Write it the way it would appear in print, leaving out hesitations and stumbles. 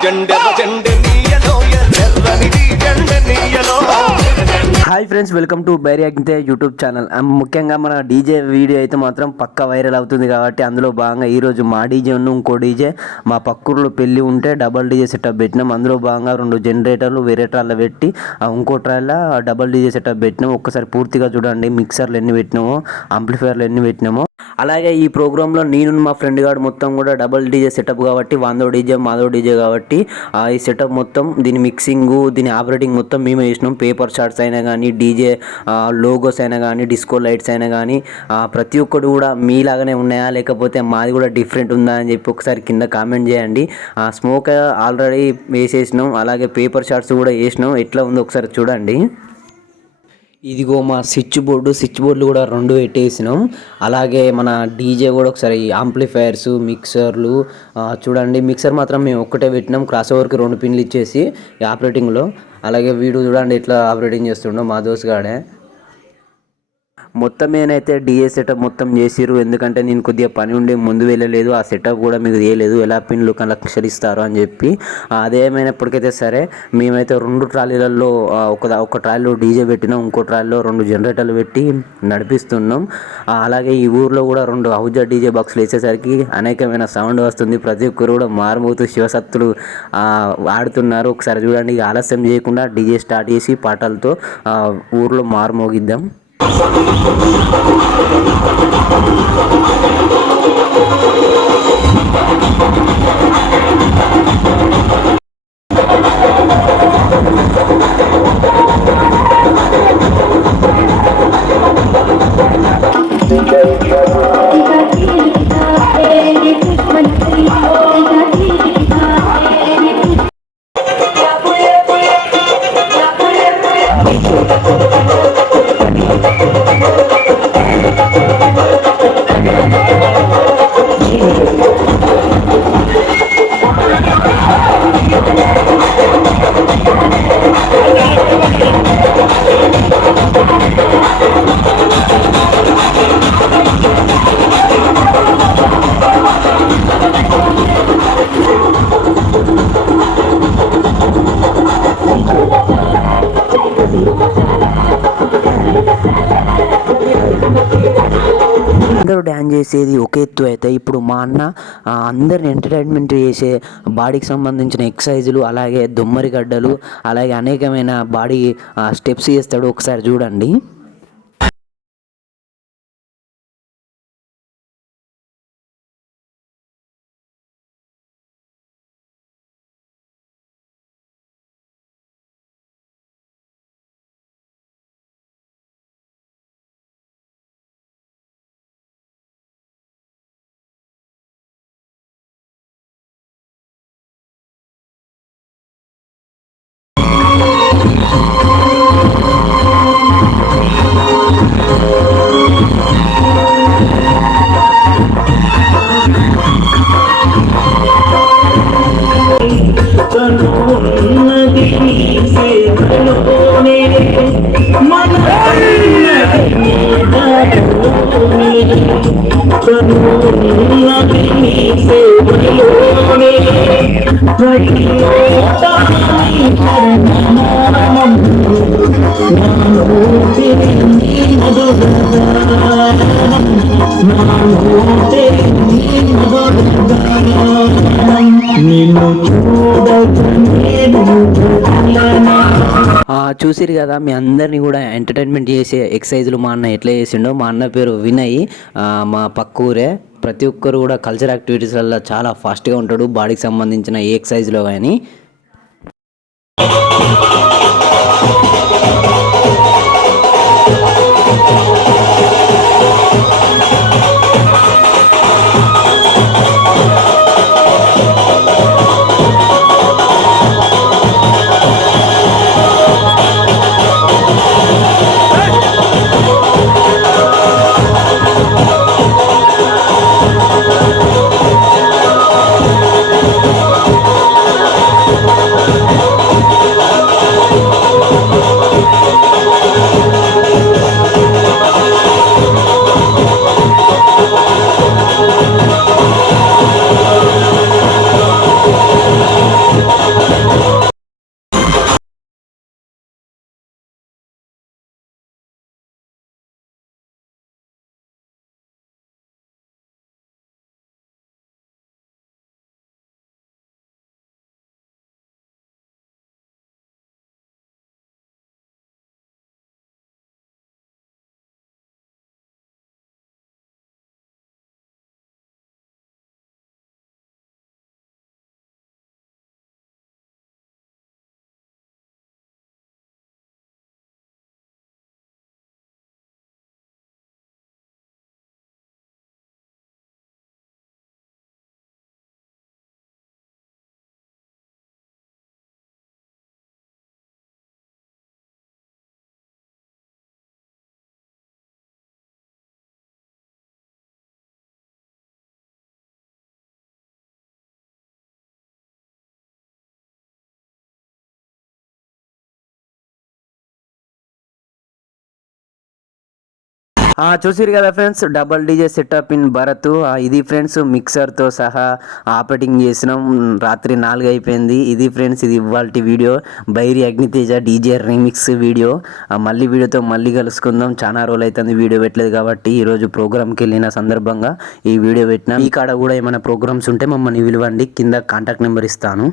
Hi friends, welcome to బైరియాగ్నితే YouTube channel. ముఖ్యంగా మన డీజే వీడియో అయితే మాత్రం పక్కా వైరల్ అవుతుంది కాబట్టి అందులో భాగంగా ఈరోజు మా డీజే ఇంకో డీజే మా పక్కూరులో పెళ్ళి ఉంటే డబల్ డీజే సెటప్ పెట్టినాం. అందులో భాగంగా 2 జనరేటర్లు వేరే ట్రాల్లో పెట్టి ఇంకో ట్రాల్లో డబల్ డీజే సెటప్ పెట్టినాం. ఒక్కసారి పూర్తిగా చూడండి, మిక్సర్లు ఎన్ని పెట్టినామో, ఆంప్లిఫైర్లు ఎన్ని పెట్టినామో. అలాగే ఈ ప్రోగ్రాంలో నేను మా ఫ్రెండ్ గారు మొత్తం కూడా డబల్ డీజే సెటప్ కాబట్టి వందో డీజే మాదో డీజే కాబట్టి ఈ సెటప్ మొత్తం దీని మిక్సింగ్ దీని ఆపరేటింగ్ మొత్తం మేమే చేసినాం. పేపర్ షాట్స్ అయినా కానీ, డీజే లోగోస్ అయినా కానీ, డిస్కో లైట్స్ అయినా కానీ ప్రతి ఒక్కటి కూడా మీలాగానే ఉన్నాయా లేకపోతే మాది కూడా డిఫరెంట్ ఉందా అని చెప్పి ఒకసారి కింద కామెంట్ చేయండి. స్మోక్ ఆల్రెడీ వేసేసినాం, అలాగే పేపర్ షాట్స్ కూడా వేసినాం. ఎట్లా ఉందో ఒకసారి చూడండి. ఇదిగో మా స్విచ్ బోర్డులు కూడా 2 పెట్టేసినాం. అలాగే మన డీజే కూడా ఒకసారి ఆంప్లిఫైర్స్, మిక్సర్లు చూడండి. మిక్సర్ మాత్రం మేము ఒక్కటే పెట్టినాం, క్రాస్ ఓవర్కి 2 పిన్లు ఇచ్చేసి ఆపరేటింగ్లో. అలాగే వీడు చూడండి ఎట్లా ఆపరేటింగ్ చేస్తుండో మా దోస్తుగాడే. మొత్తం నేనైతే డిఏ సెటప్ మొత్తం చేసిర్రు, ఎందుకంటే నేను కొద్దిగా పని ఉండి ముందు వెళ్ళలేదు. ఆ సెటప్ కూడా మీకు చేయలేదు, ఎలా పిన్లు కనెక్షన్ ఇస్తారు అని చెప్పి. అదేమైనప్పటికైతే సరే మేమైతే 2 ట్రాలీలలో ఒక ట్రాలీలో డీజే పెట్టినాం, ఇంకో ట్రాలీలో 2 జనరేటర్లు పెట్టి నడిపిస్తున్నాం. అలాగే ఈ ఊర్లో కూడా 2 హౌజా డీజే బాక్సులు వేసేసరికి అనేకమైన సౌండ్ వస్తుంది. ప్రతి ఒక్కరు కూడా మారుమోతూ శివసత్తులు ఆడుతున్నారు. ఒకసారి చూడండి. ఆలస్యం చేయకుండా డీజే స్టార్ట్ చేసి పాటలతో ఊర్లో మారుమోగిద్దాం. అందరూ డ్యాన్స్ చేసేది ఒక ఎత్తు అయితే, ఇప్పుడు మా అన్న అందరిని ఎంటర్టైన్మెంట్ చేసే బాడీకి సంబంధించిన ఎక్సర్సైజులు, అలాగే దొమ్మరి గడ్డలు, అలాగే అనేకమైన బాడీ స్టెప్స్ చేస్తాడు. ఒకసారి చూడండి. చూసిరు కదా, మీ అందరినీ కూడా ఎంటర్టైన్మెంట్ చేసే ఎక్సర్సైజులు మా అన్న ఎట్లా చేసిండో. మా అన్న పేరు వినయ్, మా పక్కూరే. ప్రతి ఒక్కరు కూడా కల్చర్ యాక్టివిటీస్లలో చాలా ఫాస్ట్గా ఉంటాడు, బాడీకి సంబంధించిన ఏ ఎక్సర్సైజ్లో కానీ. చూసిరు కదా friends, double DJ setup in Bharat. ఇది ఫ్రెండ్స్ మిక్సర్తో సహా ఆపరేటింగ్ చేసినాం. రాత్రి 4 అయిపోయింది. ఇది ఫ్రెండ్స్, ఇది ఇవాల్టి video. Bairi Agniteja DJ remix video. మళ్ళీ వీడియోతో మళ్ళీ కలుసుకుందాం. చాలా రోజులు అవుతుంది వీడియో పెట్టలేదు కాబట్టి ఈరోజు ప్రోగ్రామ్కి వెళ్ళిన సందర్భంగా ఈ వీడియో పెట్టినా. ఈ కాడ కూడా ఏమైనా ప్రోగ్రామ్స్ ఉంటే మమ్మల్ని పిలవండి, కింద కాంటాక్ట్ నెంబర్ ఇస్తాను.